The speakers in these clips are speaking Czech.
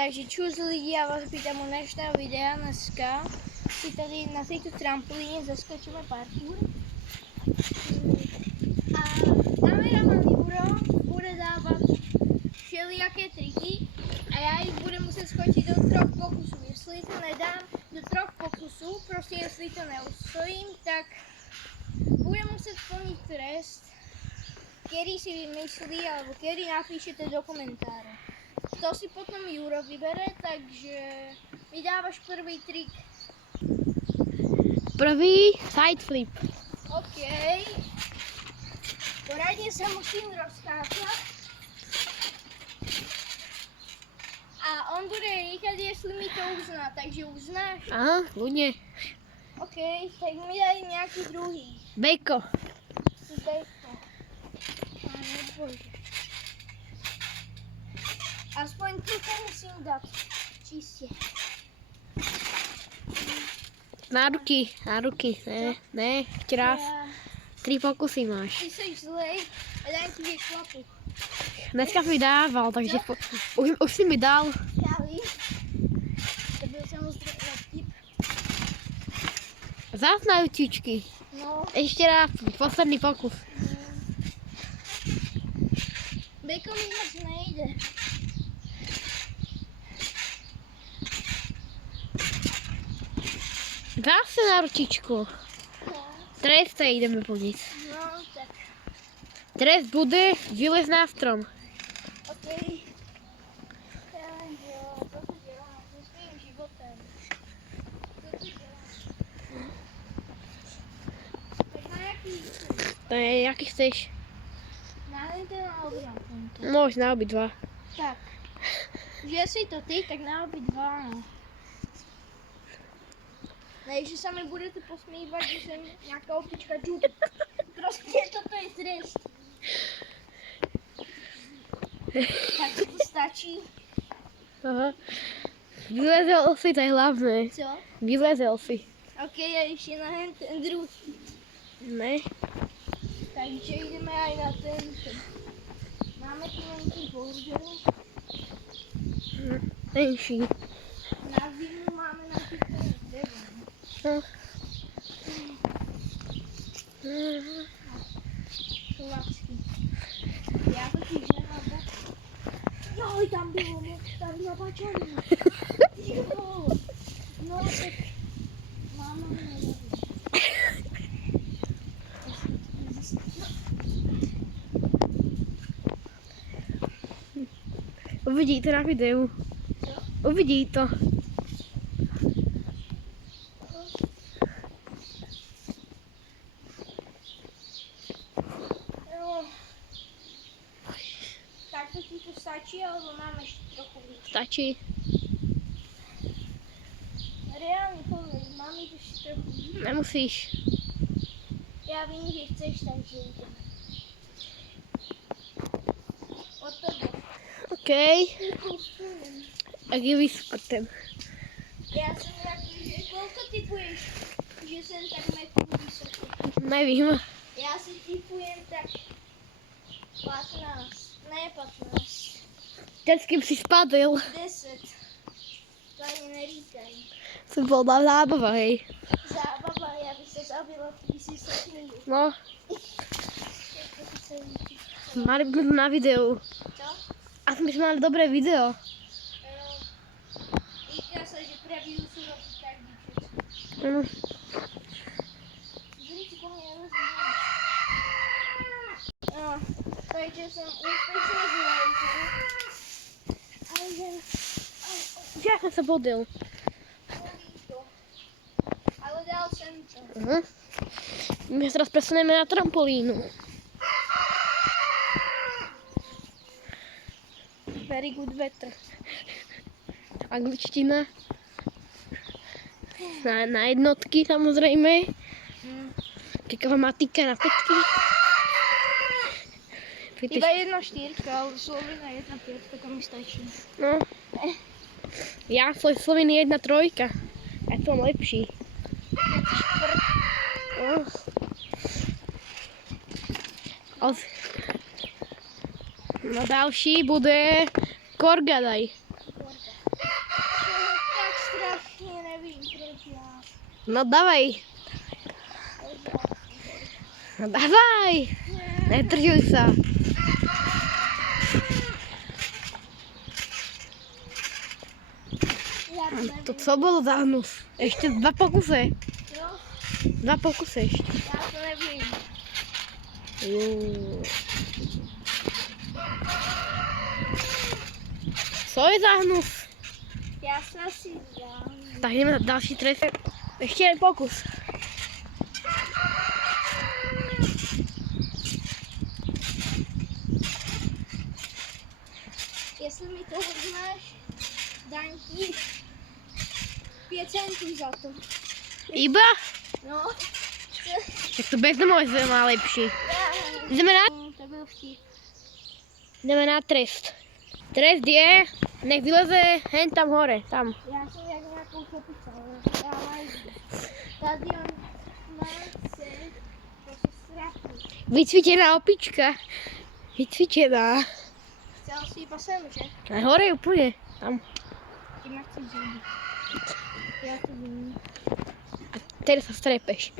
Takže čus lidi, já vás vítám u dnešného videa. Dneska si tady na této trampolíně zaskočíme parkour. A kameraman Juro bude dávat všelijaké triky a já jich budu muset skočit do 3 pokusů. Jestli to nedám do 3 pokusů, prostě jestli to neustojím, tak budem muset splnit trest, který si vymyslí, alebo který napíšete do komentáře. To si potom Juro vybere, takže mi dáváš prvý trik. Prvý side flip. OK. Poradně se musím rozkákat. A on bude říkat, jestli mi to uzná, takže uznáš? Aha, ľudne. OK, tak mi daj nějaký druhý. Bejko. Bejko. Pane bože. Aspoň tu to musím dát čistě. Na ruky. Ne, ešte raz. 3 pokusy máš. Ty jsi zlej a dám ti vyklapu. Dneska si mi dával, takže už si mi dal. Já vím. To byl samozřejmě vtip. Zás na utičky. No. Ešte raz, posledný pokus. Bejko mi moc nejde. Zase na ručičku. Trest sa ideme plniť. No, tak. Trest bude vylez na strom. OK. Jo, co to dělám? Se svým životem. Co to dělám? Tak na jaký jsi? To je, jaký chceš? Nádejte na obrátenku. Môž na obidva. Tak. Že si to ty, tak na obidva, no. Ne, že se mi budete posmívat, že jsem nějaká opička džup. Prostě toto je trest. Tak to stačí. Aha. Vylezol si, to je hlavné. Co? Vylezol si. OK, a ještě na ten druhý. Ne? Takže jdeme aj na ten. Máme tu nějaký bordel. Menší. Na zimu máme na ty dřevo. No. Chlapský. Já to ti žena boku. Joj, tam bylo moc tady na bačanu. Jo. No tak máma mě neví. Uvidí to na videu. Co? Uvidí to. Jo. Tak to ti to stačí, alebo máme ještě trochu víc? Stačí. Reálně povedz, mám jít ještě trochu víc? Nemusíš. Já vím, že chceš, takže jdeme. Od tebe. OK. Tak je vyskotem. Já jsem takový, že kolko typuješ, že jsem tak metru vysoký? Nevím. Já si typujem tak 15, ne 15, Teď s kým si spadl. 10. To ani neříkaj. To bola zábava, hej. Zábava, já bych se zabila, když si se smíju. No, mali by sme to na videu. Co? A my sme mali dobré video. Říká se, že pravý sú robí každý čas. Ano. No, takže jsem úspěšně zlejzel. Ja som sa bodil. Ale dal jsem to. My sa teraz presuneme na trampolínu. Very good vetr. Angličtina. Na jednotky samozrejme. Keková matika na petky. Iba 1,4, ale Slovina 1,5, to mi stačí. No. Ja Sloviny 1,3. Ja to mám lepší. No. No další bude Korgadaj. nevím, proč já. No dávaj. No dávaj. Nedržuj sa. Já to nevím. To co bolo za hnus? Ešte 2 pokusy. Jo, 2 pokusy ešte. já to nevím. Co je za hnus? Já se asi dám. Tak ideme na další trest. Ešte jeden pokus. Jestli mi to vezmeš, dám ti 5 centů za to. Iba? No, Tak to bez nemôže má lepší. Ideme na... to byl vtip. Ideme na trest. Trest je, nech vyleze hen tam hore, tam. Já jsem jak nějakou čepice, ale já mají. Tady on má se, to se strachu. Vycvičená opička. Vycvičená. Chcel si pasem, že? A hore úplne, tam. Ty nechci zuby. Já to vím. Teraz sa strepeš.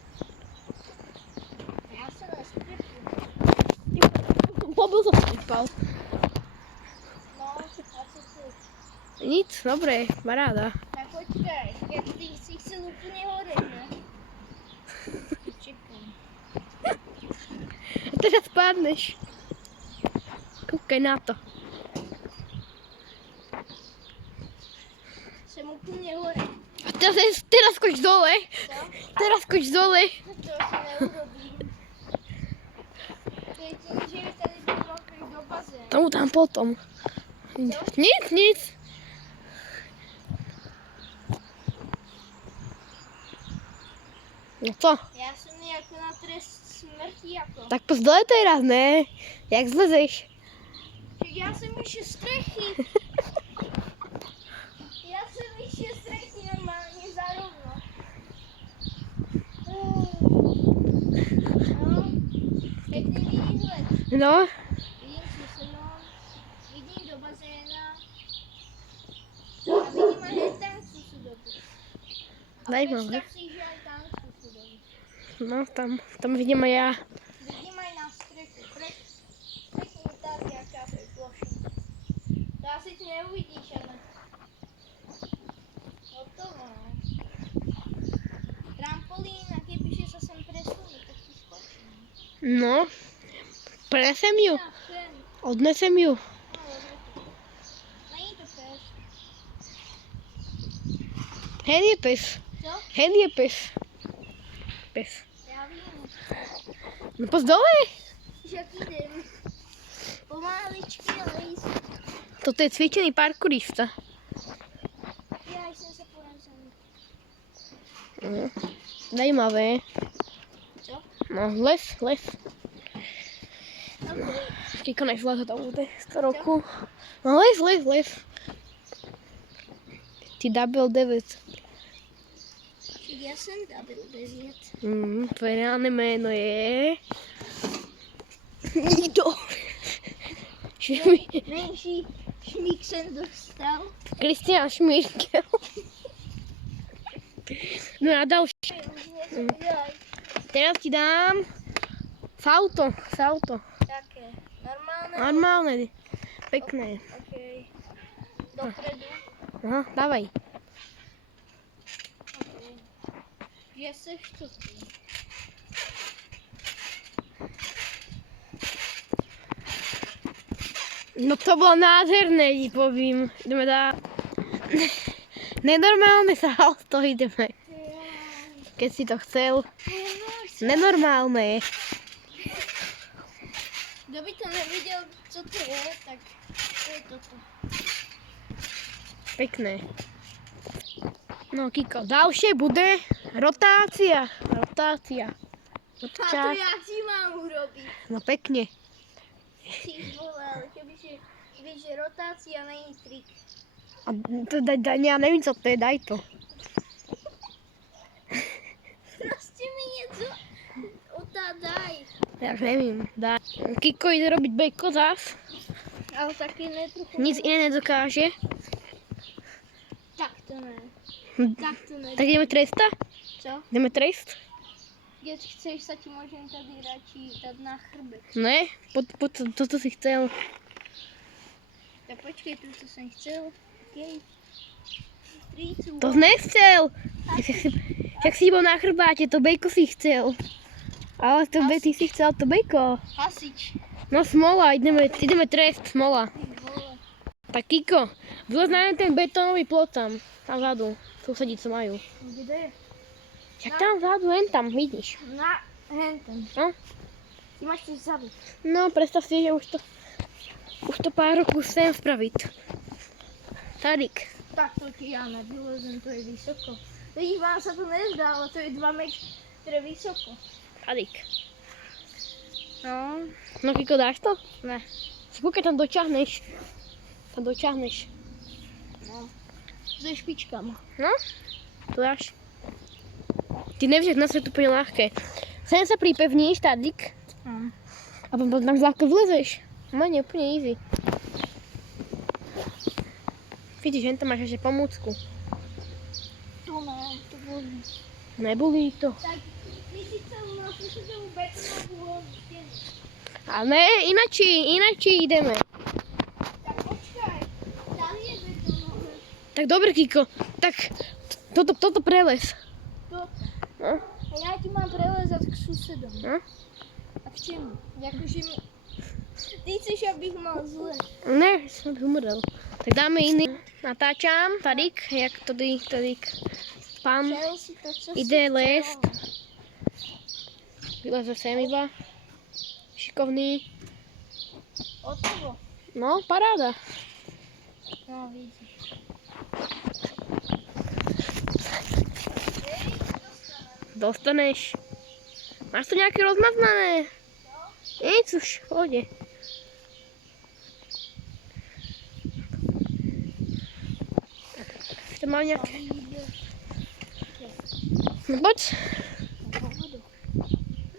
Já se nestrepu. Mobil som strepal. No, a co tu? Nic, dobre, paráda. Tak počkej, jak ty si chcel úplně hore, že? Čekaj. A teraz spadneš. Koukaj na to. Jsem úplně hore. A teraz skoč dole. Co? Teraz skoč dole. To asi neurobím. Jedině, že je tady poklopím do bazénu. Tomu tam potom. Nic. No co? Já jsem jako na trest smrti jako. Tak poď dole teraz, ne? Jak zlezeš? Já jsem vyšel strechy. Já jsem vyšel strechy normálně zarovno. No, pěkný výhled. No, Vidím susedom, vidím do bazéna a vidím aj hned tam susedovi. A zajímavé. představ si, že aj tam susedovi. No, tam vidím aj ja. Vidím aj na strechu. Pěkný tady, jaká to je ploša. To asi ty neuvidíš, ale hotovo, no. Trampolín, a kdybyže se sem presunu, tak ti skočím. No, prenesem ju. Na ten. Odnesem ju. No, dobro. Není to pes. Hen je pes. Co? Hen je pes. Pes. Já vím. No poď dole. Že jdem. Pomáličky, ale jíst. Toto je cvičený parkourista. Já jsem se porazil. No, zajímavé. Co? No, les. Okay. Kiko nezvládá to bude 100 roku. No, les. Ty double 9. Já jsem double 9. Tvoje reálne jméno je... Nikdo. Menší šmík jsem dostal. Kristián Šmírkel. No a další. Teraz ti dám salto. Také. Normálne. Normálne. Pekné. Okay. Dopredu. Aha, dávaj. Okay. Že seš to ty. No to bolo nádherné, ti povím. Ideme dá... Nenormálne salto ideme. Keď si to chcel. Nenormálne. Kdo by to neviděl, co to je, tak to je toto. Pekné. No Kiko, ďalšie bude rotácia. A to já si mám urobiť. No pekne. Ty vole, ale kebyže rotácia není trik. A to ja neviem, co to je, daj to. Prostě mi něco daj. Ja už neviem, daj. Kiko ide robiť beko zás. Ale taky ne trochu. Nic iné nedokáže. Tak to ne. Tak to nedá. Tak jdeme tresta? Co? Jdeme trest? Keď chceš, sa ti môžem tady radši dať na chrbet. Ne, to, co jsi chcel. Tak počkej, tu co som chcel. Okej. Strícu. To jsi nechcel. Jak jsi byl na chrbátě, to bejko si chcel. Ale ty si chcel to bejko. Hasič. No smola, ideme trest, smola. Ty vole. Tak Kiko, vylez na ten betónový plot tam vzadu, sousedí, co majú. Kde je? Jak tam vzadu, jen tam, vidíš. Na henten. No, Ty máš coś vzadu. no představ si, že už to pár roků chcem spravit. Tadyk. Tak to ti ja nevylezem, to je vysoko. Vidíš, vám sa to nezdá, ale to je 2 metre vysoko. Tadyk. No, No Kiko, dáš to? ne. Koukaj, tam dočahneš. Tam dočahneš. No. Se špičkama. No, to dáš. Ty nevíš, jak na světu úplně lehké. Sem se připevníš, tadyk. A potom tam ľahko vlezeš. Máně úplně easy. Vidíš, jen tam máš ještě pomůcku. To ne, to bolí. Nebolí to. Tak ty si chcel na susedovú betonovú stenu. A ne, inačí jdeme. Tak počkaj, tam je betonové. Tak dobré, Kiko. Tak toto prelez. To. No, A ja ti mám prelezať k susedom. no. A k čemu? Jakože mi... Ty chceš, abych mal zle. Ne, jsem umrl. Tak dáme jiný. Natáčám, tadyk, jak tadyk. Pán Přel si to, co jde si lézt. chcel. Vyleze sem iba. Šikovný. Hotovo. No, paráda. No, vidíš. Dostaneš. Máš to nějaký rozmaznané? Nic už, v pohodě. To mám nějaké... No pojď.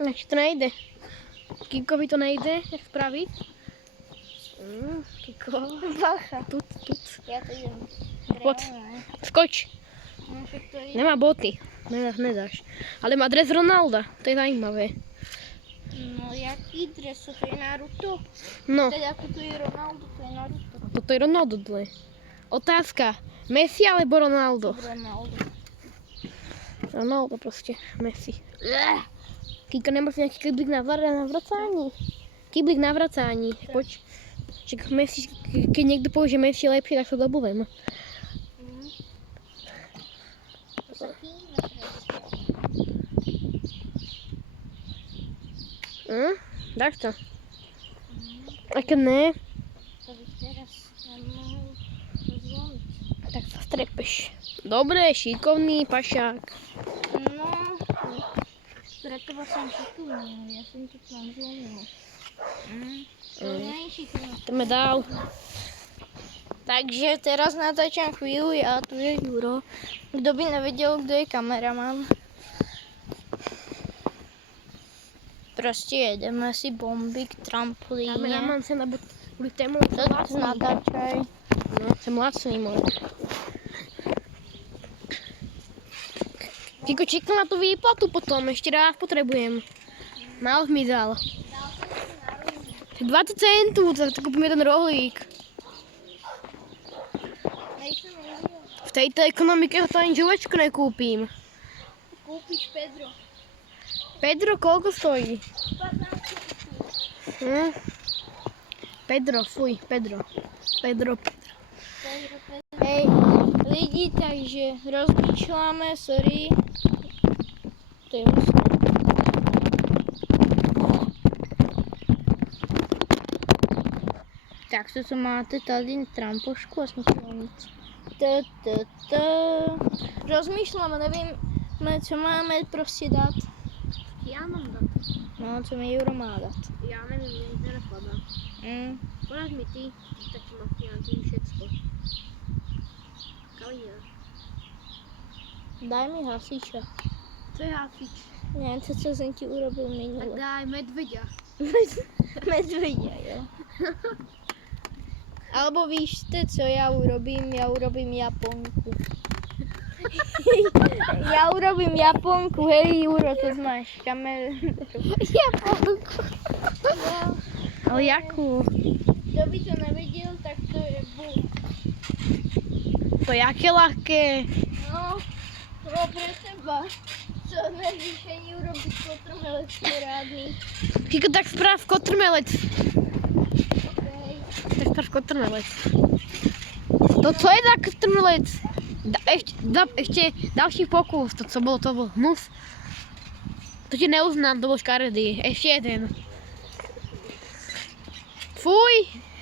Ještě to nejde. Kikovi to nejde, jak spravit? Kiko. Bacha. Tut. Ja to idem. Pojď. Reálne. Skoč. No, však to je... Nemá boty. Nedáš. Ale má dres Ronalda. To je zajímavé. No, jaký dres? To je Naruto? No, Teda ako to je Ronaldo, to je Naruto. toto je Ronaldo dle. Otázka. Messi alebo Ronaldo? Ronaldo. Ronaldo prostě. Messi. Kiko, nemáš nějaký kyblík na vracání? Kyblík na vracání. Pojď. Čak Messi, keď někdo povie, že Messi je lepší, tak to dobovem. To sa kým netrestá. Dáš to? Ak ne, To bych teraz nemohol zlomiť. tak sa strepeš. Dobre, šikovný pašák. No, preto som šikovný, ja som to tam zlomil. To nie je šikovný. Jdeme dál. Takže teraz natáčam chvíľu, ja tu je Juro. Kto by nevedel, kto je kameraman. Prostě jedeme si bomby k trampolíně. Kameraman se nebo kvůli tému To natáčaj. No, jsem lacný, můj. Kiko, čekal na tu výplatu potom, ještě rád potřebujem. Málo mi dal. 20 centů, tak koupím jeden rohlík. Nejsem nevěděl. V této ekonomice to ani žovečku nekoupím. Koupíš Pedro. Pedro, koľko stojí? 15. Pedro, fuj, Pedro. Pedro. Hej, lidi, takže rozmýšľame, sorry. To je hustý. Tak co máte tady trampošku a sničilo nic. Rozmýšľame, nevíme, co máme prostě dát. Já mám dát. No, co mi Juro má dát. Já nevím, mě nic nenapadá. Poraď mi ty, taky mafiánky, všecko. Kalina. Daj mi hasiča. Co je hasič? Ne, to, co jsem ti urobil Tak minule. daj medveďa. Medvedia, jo. Alebo víš, co já urobím? Já urobím Japonku. Ja urobím Japonku, hej Juro, to znáš, kameru. Japonku. No, Ale jakú? kto by to nevidel, tak to je bum. To je aké ľahké. No, to pre teba. Čo nevíš ani urobiť kotrmelec porádny. Kiko, tak správ kotrmelec. Okej. Tak správ kotrmelec. To co je za kotrmelec? Ešte ďalší pokus. To co bolo, to bol hnus. To ti neuznám, to bol škaredý. Ešte jeden. Fuj,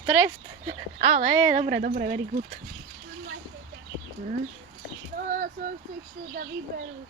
trest. Ale dobre, very good. No, som si teda vyberú.